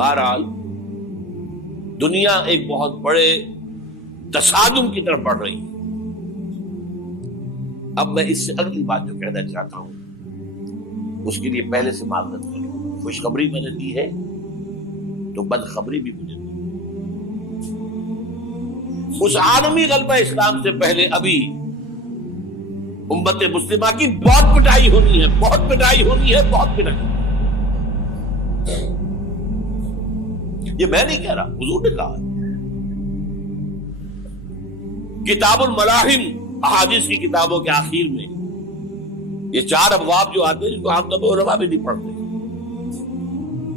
بہرحال دنیا ایک بہت بڑے تصادم کی طرف بڑھ رہی ہے. اب میں اس سے اگلی بات جو کہنا چاہتا ہوں اس کے لیے پہلے سے معذرت کروں. خوشخبری میں نے دی ہے تو بدخبری بھی مجھے دی. اس عالمی غلبہ اسلام سے پہلے ابھی امت مسلمہ کی بہت پٹائی ہونی ہے، بہت پٹائی ہونی ہے، بہت پٹائی. یہ میں نہیں کہہ رہا، حضور نے کہا. کتاب الملاحم احادیث کی کتابوں کے آخر میں یہ 4 ابواب جو آتے ہیں جن کو عام طور پر علماء بھی نہیں پڑھتے،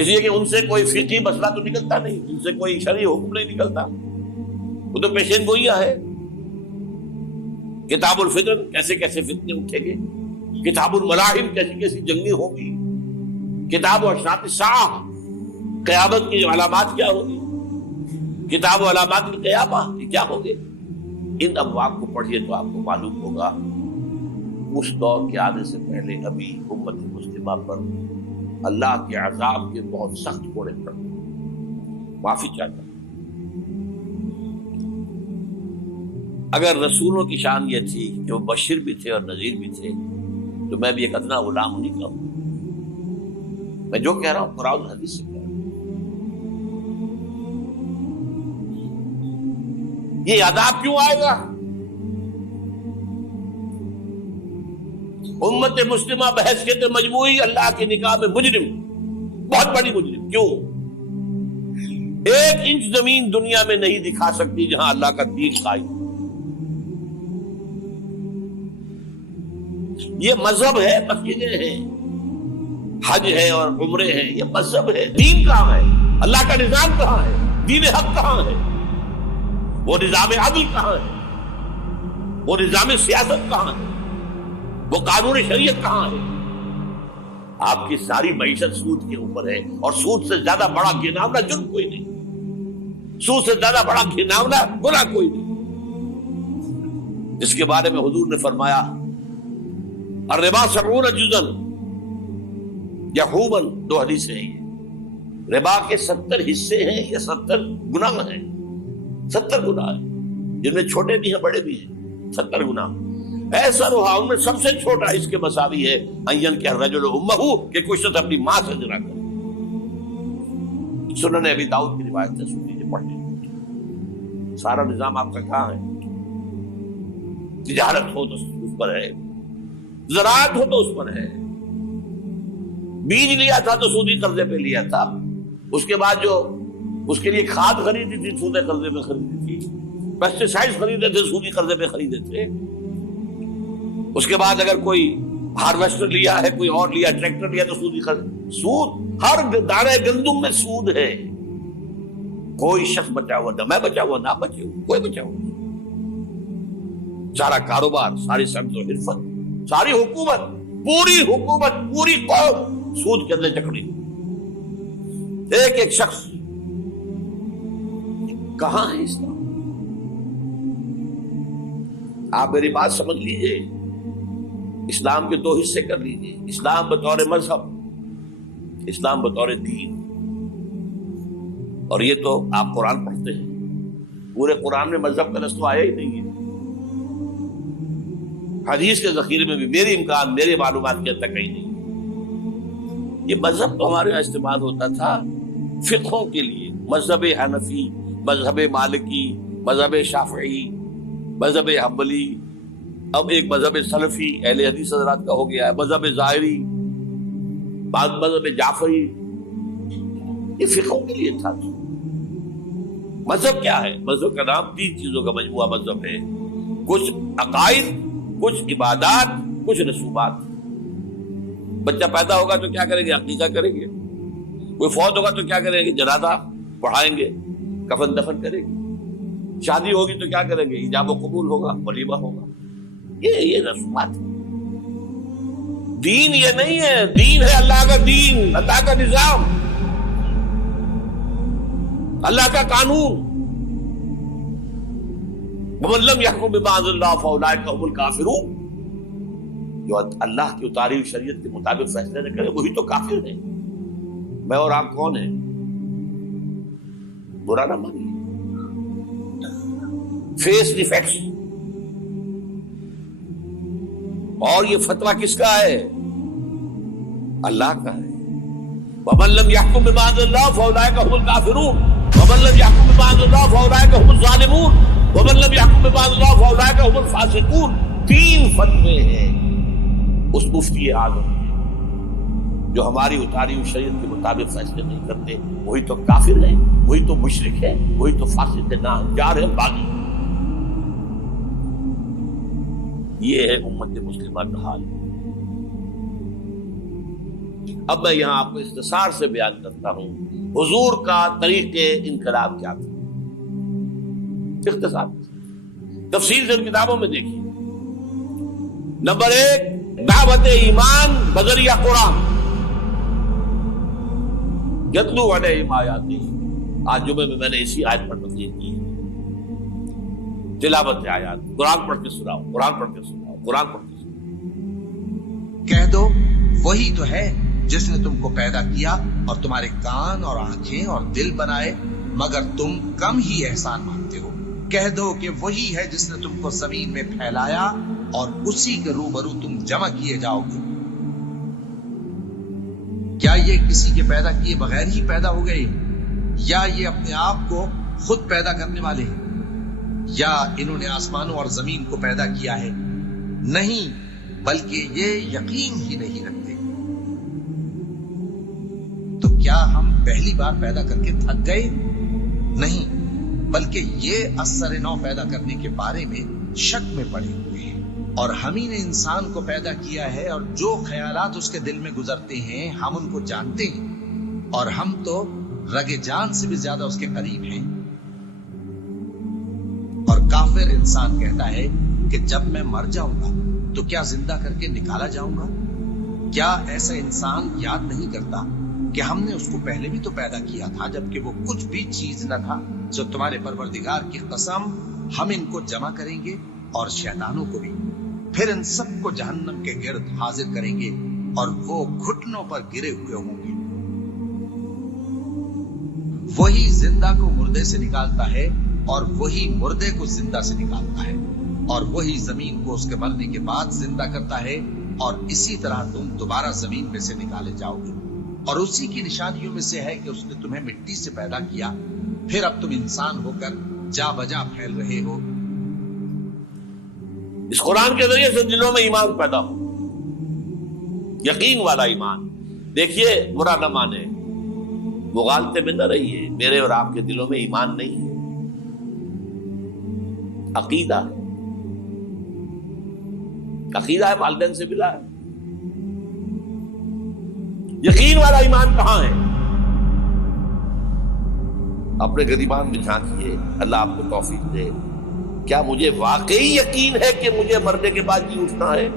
اس لیے کہ ان سے کوئی فقہی مسئلہ تو نکلتا نہیں، ان سے کوئی شرعی حکم نہیں نکلتا، وہ تو پیشین گوئیاں ہے. کتاب الفتن کیسے کیسے فتنے اٹھیں گے، کتاب الملاحم کیسی کیسی جنگیں ہوں گی، کتاب اشراط الساعہ قیامت کی علامات کیا ہوگی، کتاب و علامات القیامہ یہ کیا ہوں گے. ان ابواب کو پڑھیے تو آپ کو معلوم ہوگا اس دور کے آنے سے پہلے ابھی امت مسلمہ پر اللہ کے عذاب کے بہت سخت کوڑے پڑ. معافی چاہتا ہوں. اگر رسولوں کی شان یہ تھی کہ وہ بشیر بھی تھے اور نذیر بھی تھے تو میں بھی ایک ادنا غلام نہیں کہوں. میں جو کہہ رہا ہوں قرآن حدیث سے کہہ رہا ہوں. یہ عذاب کیوں آئے گا؟ امت مسلمہ بحیثیت مجموعی اللہ کی نگاہ میں مجرم، بہت بڑی مجرم. کیوں؟ 1 انچ زمین دنیا میں نہیں دکھا سکتی جہاں اللہ کا دین قائم. یہ مذہب ہے، مسجدیں ہیں، حج ہے اور عمرے ہیں، یہ مذہب ہے. دین کہاں ہے؟ اللہ کا نظام کہاں ہے؟ دین حق کہاں ہے؟ وہ نظام عدل کہاں ہے؟ وہ نظام سیاست کہاں ہے؟ وہ قانون شریعت کہاں ہے؟ آپ کی ساری معیشت سود کے اوپر ہے، اور سود سے زیادہ بڑا گھناؤنا جرم کوئی نہیں، سود سے زیادہ بڑا گھناؤنا گناہ کوئی نہیں. اس کے بارے میں حضور نے فرمایا الربا 70 جزءا یحوما، 2 حدیثیں ہیں. ربا کے 70 حصے ہیں یا 70 گناہ ہیں. 70 گناہ ہیں جن میں چھوٹے بھی ہیں بڑے بھی ہیں. 70 گناہ. ایسا روحا ان میں سب سے چھوٹا اس کے مساوی ہے این کہ الرجل امہ، کہ کوئی شخص اپنی ماں سے زنا کرے. سنن ابی داؤد کی روایت ہے، سن لیجیے پڑھ لیجیے. سارا نظام آپ کا کہاں ہے؟ تجارت ہو تو اس پر ہے، زراعت ہو تو اس پر ہے. بیج لیا تھا تو سودی قرضے پہ لیا تھا، اس کے بعد جو اس کے لیے کھاد خریدی تھی سودی قرضے پہ خریدی تھی، پیسٹی سائڈ خریدے تھے سودی قرضے پہ خریدے تھے. اس کے بعد اگر کوئی ہارویسٹر لیا ہے، کوئی اور لیا، ٹریکٹر لیا تو سودی قرض. سود ہر دانے گندم میں سود ہے. کوئی شخص بچا ہوا نہ، میں بچا ہوا نہ بچے ہوا، کوئی بچا ہوا. سارا کاروبار، ساری صنعت و حرفت، ساری حکومت، پوری حکومت، پوری قوم سود کے اندر جکڑی. ایک ایک شخص. کہاں ہے اسلام؟ آپ میری بات سمجھ لیجئے. اسلام کے 2 حصے کر لیجئے. اسلام بطور مذہب، اسلام بطور دین. اور یہ تو آپ قرآن پڑھتے ہیں، پورے قرآن میں مذہب کا لفظ تو آیا ہی نہیں ہے. حدیث کے ذخیرے میں بھی میری امکان، میرے معلومات کے تک کہیں نہیں. یہ مذہب تو ہمارے یہاں استعمال ہوتا تھا فقہوں کے لیے. مذہب حنفی، مذہب مالکی، مذہب شافعی، مذہب حنبلی، اب ایک مذہب سلفی اہل حدیث حضرات کا ہو گیا ہے، مذہب ظاہری، بعض مذہب جعفری. یہ فقہوں کے لیے تھا. مذہب کیا ہے؟ مذہب کا نام 3 چیزوں کا مجموعہ مذہب ہے. کچھ عقائد، کچھ عبادات، کچھ رسومات. بچہ پیدا ہوگا تو کیا کریں گے؟ عقیقہ کریں گے. کوئی فوت ہوگا تو کیا کریں گے؟ جنازہ پڑھائیں گے، کفن دفن کریں گے. شادی ہوگی تو کیا کریں گے؟ ایجاب و قبول ہوگا، ولیمہ ہوگا. یہ رسومات. دین یہ نہیں ہے. دین ہے اللہ کا دین، اللہ کا نظام، اللہ کا قانون. وَمَن لَّمْ يَحْكُم بِمَا أَنزَلَ اللَّهُ فَأُولَٰئِكَ هُمُ الْكَافِرُونَ. جو اللہ کی اتاری ہوئی شریعت کے مطابق فیصلے نہ کرے وہی تو کافر ہے. میں اور آپ کون ہیں؟ برا نہ مانیے. فیس دی فیکٹس. اور یہ فتویٰ کس کا ہے؟ اللہ کا ہے. وَمَن لَّمْ يَحْكُم بِمَا أَنزَلَ اللَّهُ فَأُولَٰئِكَ هُمُ الْكَافِرُونَ وَمَن لَّمْ يَحْكُم بِمَا أَنزَلَ اللَّهُ فَأُولَٰئِكَ هُمُ الظَّالِمُونَ وَمَن لَّمْ يَحْكُم بِمَا أَنزَلَ اللَّهُ فَأُولَٰئِكَ هُمُ الْفَاسِقُونَ. 3 فتوے ہیں اس مفتی اعظم کے جو ہماری اتاری ہوئی شریعت کے مطابق فیصلے نہیں کرتے. وہی تو کافر ہے, وہی تو مشرک ہے, وہی تو فاسق ناہنجار ہے, باغی. یہ ہے امت مسلمہ کا حال. اب میں یہاں آپ کو اختصار سے بیان کرتا ہوں حضور کا طریق انقلاب کیا تھا. اختصار تفصیل سے کتابوں میں دیکھیے. نمبر 1, دعوت ایمان بذریعہ قرآن. یتلو علیہم آیاتہ. آج جمعے میں نے اسی آیت پر تقریر کی ہے. تلاوت آیات, قرآن پڑھ کے سناؤ, قرآن پڑھ کے سناؤ, قرآن پڑھ کے سناؤ. کہہ دو وہی تو ہے جس نے تم کو پیدا کیا اور تمہارے کان اور آنکھیں اور دل بنائے, مگر تم کم ہی احسان مانتے ہو. کہہ دو کہ وہی ہے جس نے تم کو زمین میں پھیلایا اور اسی کے روبرو تم جمع کیے جاؤ گے. کیا یہ کسی کے پیدا کیے بغیر ہی پیدا ہو گئے, یا یہ اپنے آپ کو خود پیدا کرنے والے ہیں, یا انہوں نے آسمانوں اور زمین کو پیدا کیا ہے؟ نہیں, بلکہ یہ یقین ہی نہیں رکھتے. تو کیا ہم پہلی بار پیدا کر کے تھک گئے؟ نہیں, بلکہ یہ اثر نو پیدا کرنے کے بارے میں شک میں پڑے ہوئے ہیں. اور ہم ہی نے انسان کو پیدا کیا ہے, اور جو خیالات اس کے دل میں گزرتے ہیں ہم ان کو جانتے ہیں, اور ہم تو رگ جان سے بھی زیادہ اس کے قریب ہیں. اور کافر انسان کہتا ہے کہ جب میں مر جاؤں گا تو کیا زندہ کر کے نکالا جاؤں گا؟ کیا ایسا انسان یاد نہیں کرتا کہ ہم نے اس کو پہلے بھی تو پیدا کیا تھا جبکہ وہ کچھ بھی چیز نہ تھا؟ جو تمہارے پروردگار کی قسم ہم ان کو جمع کریں گے اور شیطانوں کو بھی, پھر ان سب کو جہنم کے گرد حاضر کریں گے اور وہ گھٹنوں پر گرے ہوئے ہوں گے. وہی زندہ کو مردے سے نکالتا ہے اور وہی مردے کو زندہ سے نکالتا ہے, اور وہی زمین کو اس کے مرنے کے بعد زندہ کرتا ہے, اور اسی طرح تم دوبارہ زمین میں سے نکالے جاؤ گے. اور اسی کی نشانیوں میں سے ہے کہ اس نے تمہیں مٹی سے پیدا کیا, پھر اب تم انسان ہو کر جا بجا پھیل رہے ہو. اس قرآن کے ذریعے سے دلوں میں ایمان پیدا ہو, یقین والا ایمان. دیکھیے, برا نہ مانے, مغالطے میں نہ رہیے. میرے اور آپ کے دلوں میں ایمان نہیں ہے, عقیدہ ہے. عقیدہ ہے, والدین سے ملا ہے. یقین والا ایمان کہاں ہے؟ اپنے گریبان میں جھانکیے, اللہ آپ کو توفیق دے. کیا مجھے واقعی یقین ہے کہ مجھے مرنے کے بعد جی اٹھنا ہے؟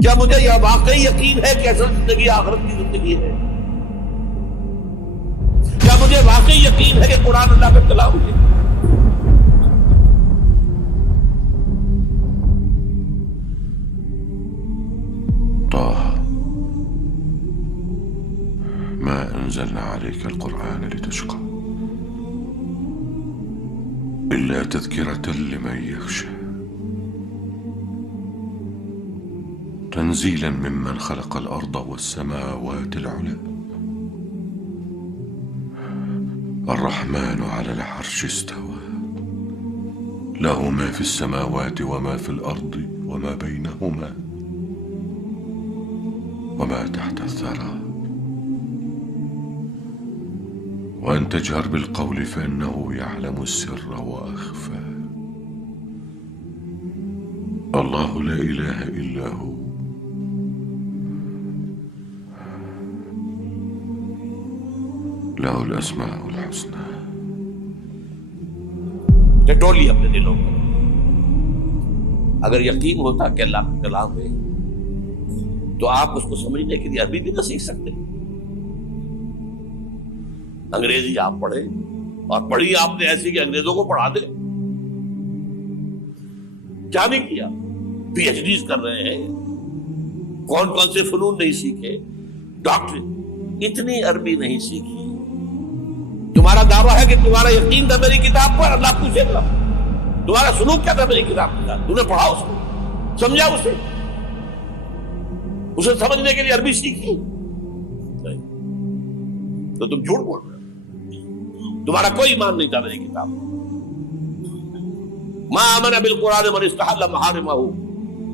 کیا مجھے یہ واقعی یقین ہے کہ اصل زندگی آخرت کی زندگی ہے؟ کیا مجھے واقعی یقین ہے کہ قرآن اللہ کا کلام ہے؟ ما أنزلنا عليك القرآن لتشقى إلا تذكرة لمن يخشى تنزيلا ممن خلق الأرض والسماوات العلى الرحمن على العرش استوى له ما في السماوات وما في الأرض وما بينهما وما تحت الثرى وأن تجهر بالقول فإنه يعلم السر وأخفى الله لا إله إلا هو له الأسماء الحسنى. ٹٹولی اپنے دلوں کو. اگر یقین ہوتا کہ اللہ کا کلام ہے تو آپ اس کو سمجھنے کے لیے عربی بھی نہ سیکھ سکتے. انگریزی آپ پڑھیں, اور پڑھی آپ نے ایسی کہ انگریزوں کو پڑھا دے. کیا نہیں کیا, پی ایچ ڈیز کر رہے ہیں, کون کون سے فنون نہیں سیکھے, ڈاکٹر اتنی عربی نہیں سیکھی دعویٰ ہے کہ تمہارا یقین تھا میری کتاب پر، اللہ پوچھے گا تمہارا سلوک کیا تھا میری کتاب کے ساتھ، تم نے پڑھا اس کو، سمجھا اسے سمجھنے کے لیے عربی سیکھی؟ نہیں، تو تم جھوٹ بول رہے ہو، تمہارا کوئی ایمان نہیں تھا میری کتاب۔ ما آمن بالقرآن من استحل محارمہ،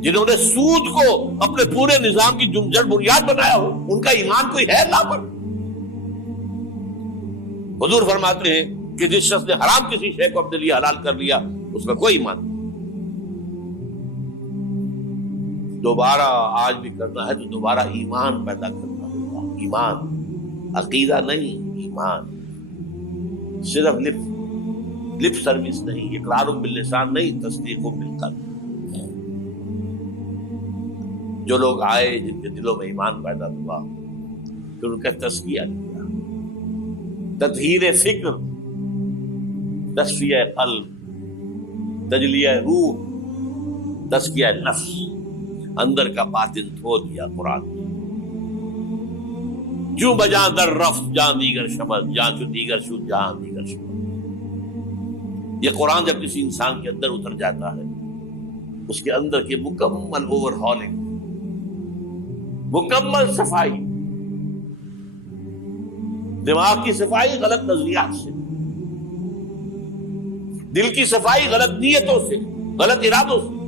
جنہوں نے سود کو اپنے پورے نظام کی جڑ بنیاد بنایا ہو، ان کا ایمان کوئی ہے اللہ پر؟ حضور فرماتے ہیں کہ جس شخص نے حرام کسی شے کو اپنے لیے حلال کر لیا اس کا کوئی ایمان نہیں۔ دوبارہ آج بھی کرنا ہے تو دوبارہ ایمان پیدا کرنا ہوگا، ایمان، عقیدہ نہیں، ایمان، صرف لپ سروس نہیں، اقرار باللسان نہیں، تصدیق بالقلب۔ جو لوگ آئے جن کے دلوں میں ایمان پیدا ہوا، پھر ان کا تزکیہ کیا، تطہیر فکر، تصفیہ قلب، تجلیہ روح، تزکیہ نفس، اندر کا باطن دھو دیا قرآن۔ جو بجاں در رفت جان دیگر شمس، جان چو دیگر شد جان دیگر شمس۔ یہ قرآن جب کسی انسان کے اندر اتر جاتا ہے، اس کے اندر کی مکمل اوور ہالنگ، مکمل صفائی، دماغ کی صفائی غلط نظریات سے، دل کی صفائی غلط نیتوں سے، غلط ارادوں سے،